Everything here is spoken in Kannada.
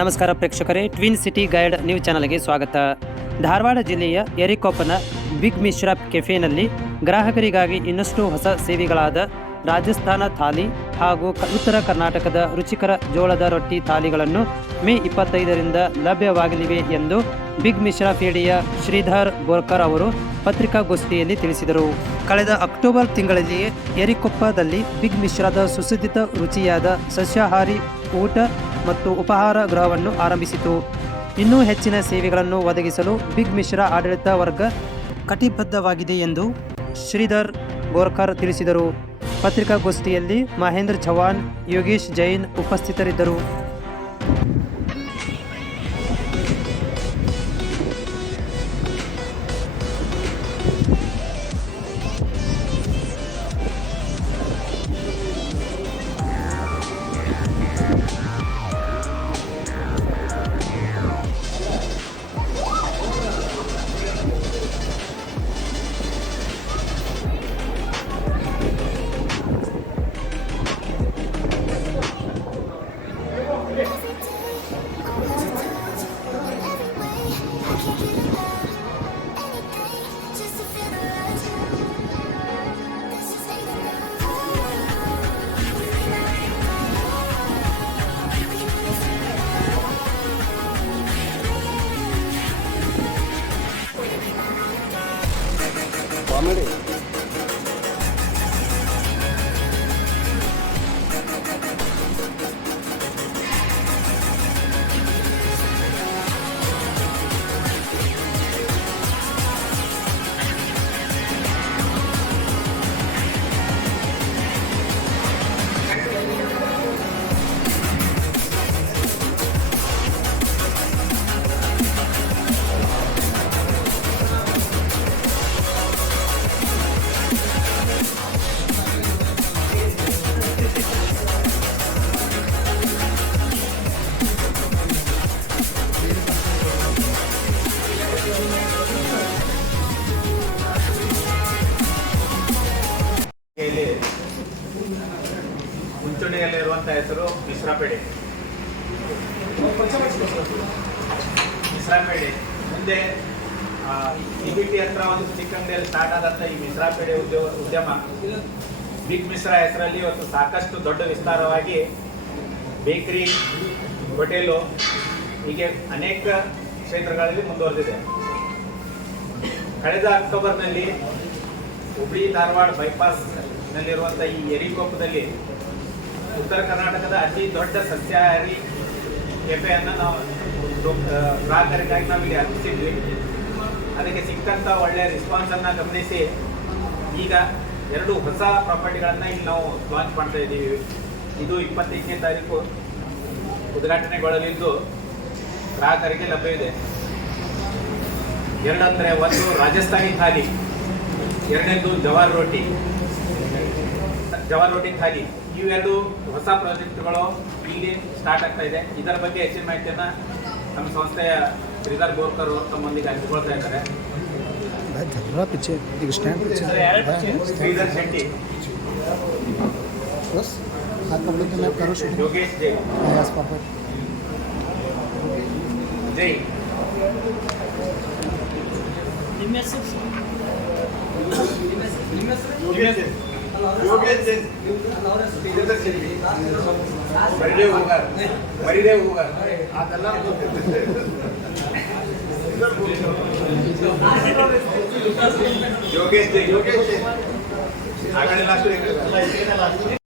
ನಮಸ್ಕಾರ ಪ್ರೇಕ್ಷಕರೇ, ಟ್ವಿನ್ ಸಿಟಿ ಗೈಡ್ ನ್ಯೂಸ್ ಚಾನಲ್ಗೆ ಸ್ವಾಗತ. ಧಾರವಾಡ ಜಿಲ್ಲೆಯ ಯರಿಕೊಪ್ಪನ ಬಿಗ್ ಮಿಶ್ರಾ ಕೆಫೆನಲ್ಲಿ ಗ್ರಾಹಕರಿಗಾಗಿ ಇನ್ನಷ್ಟು ಹೊಸ ಸೇವೆಗಳಾದ ರಾಜಸ್ಥಾನ ಥಾಲಿ ಹಾಗೂ ಉತ್ತರ ಕರ್ನಾಟಕದ ರುಚಿಕರ ಜೋಳದ ರೊಟ್ಟಿ ಥಾಲಿಗಳನ್ನು ಮೇ 25ರಿಂದ ಲಭ್ಯವಾಗಲಿವೆ ಎಂದು ಬಿಗ್ ಮಿಶ್ರಾ ಫೇಡಿಯ ಶ್ರೀಧರ್ ಬೋರ್ಕರ್ ಅವರು ಪತ್ರಿಕಾಗೋಷ್ಠಿಯಲ್ಲಿ ತಿಳಿಸಿದರು. ಕಳೆದ ಅಕ್ಟೋಬರ್ ತಿಂಗಳಲ್ಲಿಯೇ ಯರಿಕೊಪ್ಪದಲ್ಲಿ ಬಿಗ್ ಮಿಶ್ರಾದ ಸುಸಜ್ಜಿತ ರುಚಿಯಾದ ಸಸ್ಯಾಹಾರಿ ಊಟ ಮತ್ತು ಉಪಹಾರ ಗೃಹವನ್ನು ಆರಂಭಿಸಿತು. ಇನ್ನೂ ಹೆಚ್ಚಿನ ಸೇವೆಗಳನ್ನು ಒದಗಿಸಲು ಬಿಗ್ ಮಿಶ್ರಾ ಆಡಳಿತ ವರ್ಗ ಕಟಿಬದ್ಧವಾಗಿದೆ ಎಂದು ಶ್ರೀಧರ್ ಬೋರ್ಕರ್ ತಿಳಿಸಿದರು. ಪತ್ರಿಕಾಗೋಷ್ಠಿಯಲ್ಲಿ ಮಹೇಂದ್ರ ಚವಾಣ್, ಯೋಗೇಶ್ ಜೈನ್ ಉಪಸ್ಥಿತರಿದ್ದರು. ಕಾಮಿಡಿ ಇಲ್ಲಿ ಮುಂಚೂಣಿಯಲ್ಲಿರುವಂತಹ ಹೆಸರು ಮಿಶ್ರಾಪೇಟೆ. ಮುಂದೆ ಸಿಬಿಟಿ ಹತ್ರ ಒಂದು ಚಿಕ್ಕ ಅಂಗಡಿಯಲ್ಲಿ ಸ್ಟಾರ್ಟ್ ಆದಂತ ಈ ಮಿಶ್ರಾಪೇಟೆ ಉದ್ಯಮ ಬಿಗ್ ಮಿಶ್ರಾ ಹೆಸರಲ್ಲಿ ಇವತ್ತು ಸಾಕಷ್ಟು ದೊಡ್ಡ ವಿಸ್ತಾರವಾಗಿ ಬೇಕರಿ, ಹೋಟೆಲು ಹೀಗೆ ಅನೇಕ ಕ್ಷೇತ್ರಗಳಲ್ಲಿ ಮುಂದುವರೆದಿದೆ. ಕಳೆದ ಅಕ್ಟೋಬರ್ನಲ್ಲಿ ಹುಬ್ಳಿ ಧಾರವಾಡ ಬೈಪಾಸ್ ನಲ್ಲಿರುವಂತಹ ಈ ಯರಿಕೊಪ್ಪದಲ್ಲಿ ಉತ್ತರ ಕರ್ನಾಟಕದ ಅತಿ ದೊಡ್ಡ ಸಸ್ಯಾಹಾರಿ ಕೆಫೆಯನ್ನು ನಾವು ಗ್ರಾಹಕರಿಗಾಗಿ ನಾವಿಲ್ಲಿ ಅರ್ಪಿಸಿದ್ವಿ. ಅದಕ್ಕೆ ಸಿಕ್ಕಂತ ಒಳ್ಳೆಯ ರೆಸ್ಪಾನ್ಸ್ ಅನ್ನ ಗಮನಿಸಿ ಈಗ 2 ಹೊಸ ಪ್ರಾಪರ್ಟಿಗಳನ್ನ ಇಲ್ಲಿ ನಾವು ಲಾಂಚ್ ಮಾಡ್ತಾ ಇದ್ದೀವಿ. ಇದು 25ನೇ ತಾರೀಕು ಉದ್ಘಾಟನೆಗೊಳ್ಳಲಿದ್ದು ಗ್ರಾಹಕರಿಗೆ ಲಭ್ಯವಿದೆ. 2 ಅಂದರೆ, ಒಂದು ರಾಜಸ್ಥಾನಿ ಥಾಲಿ, 2ನೇದು ಜವಾರ್ ರೋಟಿ ಥಾಲಿ. ಇವೆರಡು ಹೊಸ ಪ್ರಾಜೆಕ್ಟ್ಗಳು ಇಲ್ಲಿ ಸ್ಟಾರ್ಟ್ ಆಗ್ತಾ ಇದೆ. ಇದರ ಬಗ್ಗೆ ಹೆಚ್ಚಿನ ಮಾಹಿತಿಯನ್ನ ನಮ್ಮ ಸಂಸ್ಥೆಯ ಶ್ರೀಧರ್ ಬೋರ್ಕರ್ ತಮ್ಮೊಂದಿಗೆ ಹಂಚಿಕೊಳ್ತಾ ಇದ್ದಾರೆ. ಶ್ರೀಧರ್ ಶೆಟ್ಟಿ, ಯೋಗೇಶ್ ಜೈ. ಮರಿದೇವ್ ಹೋಗಾರ್ ಅದೆಲ್ಲ ಯೋಗೇಶ್ ಆ ಕಡೆ ಲಾಸ್ಟ್